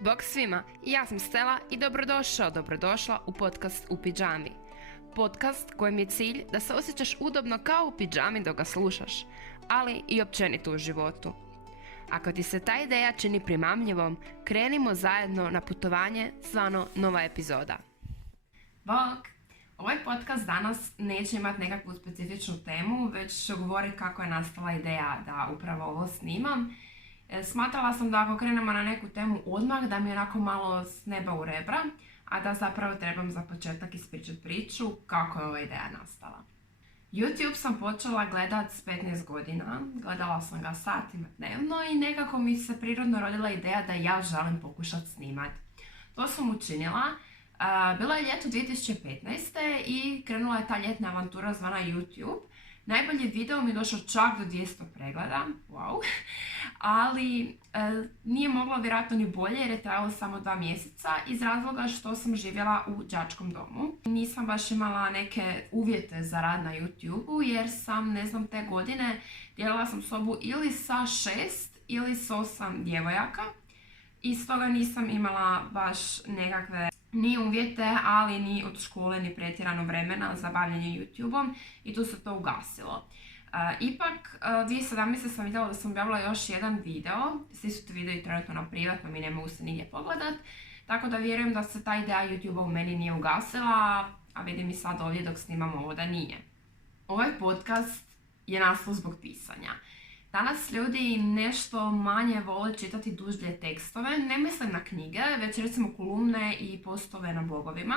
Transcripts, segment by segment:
Bog svima, ja sam Stella i dobrodošla u podcast U pidžami. Podcast kojem je cilj da se osjećaš udobno kao u pidžami dok ga slušaš, ali i općenito u životu. Ako ti se ta ideja čini primamljivom, krenimo zajedno na putovanje zvano Nova epizoda. Bog! Ovaj podcast danas neće imati nekakvu specifičnu temu, već ću govoriti kako je nastala ideja da upravo ovo snimam. Smatrala sam da ako krenemo na neku temu odmah, da mi je onako malo s neba u rebra, a da zapravo trebam za početak ispričati priču kako je ova ideja nastala. YouTube sam počela gledat s 15 godina, gledala sam ga satima dnevno i nekako mi se prirodno rodila ideja da ja želim pokušati snimat. To sam učinila. Bilo je ljeto 2015. i krenula je ta ljetna avantura zvana YouTube. Najbolji video mi je došao čak do 200 pregleda, wow, ali nije moglo vjerojatno ni bolje jer je trajalo samo 2 mjeseca iz razloga što sam živjela u đačkom domu. Nisam baš imala neke uvjete za rad na YouTube-u jer sam, te godine dijelila sam sobu ili sa 6 ili s 8 djevojaka i stoga nisam imala baš nekakve ni uvjete, ali ni od škole ni pretjerano vremena za bavljanje YouTube-om i tu se to ugasilo. Ipak, 2017. sam vidjela da sam objavila još jedan video, svi su to videi trenutno na privatnom i ne mogu se nigdje pogledat, tako da vjerujem da se ta ideja YouTube-a u meni nije ugasila, a vidim i sad ovdje dok snimam ovo da nije. Ovaj podcast je nastao zbog pisanja. Danas ljudi nešto manje vole čitati dužlje tekstove, ne mislim na knjige, već recimo kolumne i postove na blogovima,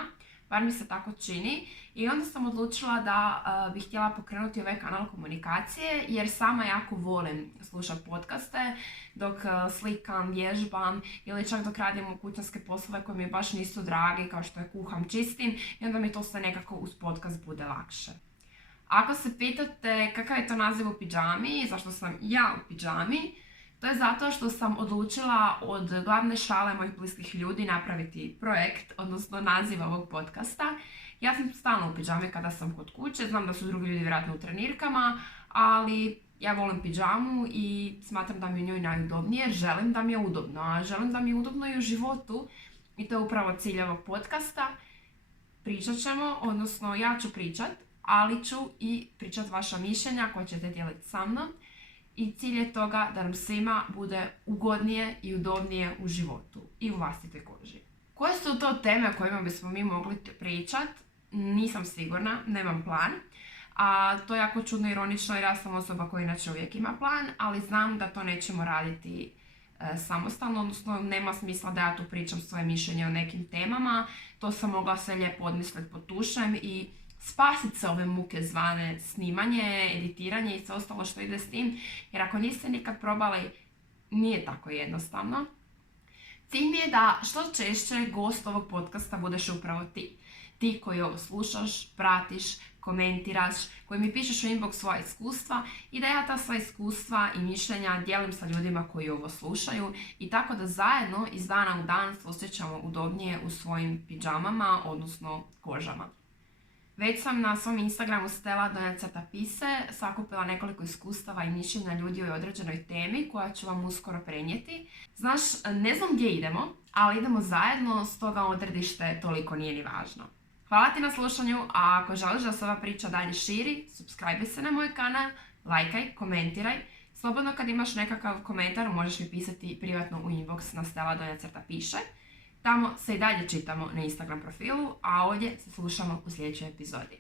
bar mi se tako čini. I onda sam odlučila da bih htjela pokrenuti ovaj kanal komunikacije jer sama jako volim slušati podcaste dok slikam, vježbam ili čak dok radim kućanske poslove koje mi baš nisu dragi kao što je kuham, čistim i onda mi to sve nekako uz podcast bude lakše. Ako se pitate kakav je to naziv U pidžami i zašto sam ja u pidžami, to je zato što sam odlučila od glavne šale mojih bliskih ljudi napraviti projekt, odnosno naziv ovog podcasta. Ja sam stalno u pidžami kada sam kod kuće, znam da su drugi ljudi vjerojatno u trenirkama, ali ja volim pidžamu i smatram da mi je u njoj najudobnije, želim da mi je udobno, a želim da mi je udobno i u životu i to je upravo cilj ovog podcasta. Pričat ćemo, odnosno ja ću pričat, ali ću i pričat vaša mišljenja koja ćete dijeliti sa mnom i cilj je toga da nam svima bude ugodnije i udobnije u životu i u vlastitoj koži. Koje su to teme o kojima bismo mi mogli pričat? Nisam sigurna, nemam plan. A to je jako čudno i ironično jer ja sam osoba koja inače uvijek ima plan, ali znam da to nećemo raditi samostalno, odnosno nema smisla da ja tu pričam svoje mišljenje o nekim temama. To sam mogla sve lijepo odmisliti pod tušem i spasiti se ove muke zvane snimanje, editiranje i sve ostalo što ide s tim, jer ako niste nikad probali, nije tako jednostavno. Cilj mi je da što češće gost ovog podcasta budeš upravo ti. Ti koji ovo slušaš, pratiš, komentiraš, koji mi pišeš u inbox svoja iskustva i da ja ta sva iskustva i mišljenja dijelim sa ljudima koji ovo slušaju i tako da zajedno iz dana u dan se osjećamo udobnije u svojim pidžamama, odnosno kožama. Već sam na svom Instagramu Stella_pise sakupila nekoliko iskustava i mišljenja ljudi o određenoj temi koja ću vam uskoro prenijeti. Znaš, ne znam gdje idemo, ali idemo zajedno, stoga odredište toliko nije ni važno. Hvala ti na slušanju, a ako želiš da se ova priča dalje širi, subscribe se na moj kanal, lajkaj, komentiraj. Slobodno kad imaš nekakav komentar možeš mi pisati privatno u inbox na Stella_piše. Tamo se i dalje čitamo na Instagram profilu, a ovdje se slušamo u sljedećoj epizodi.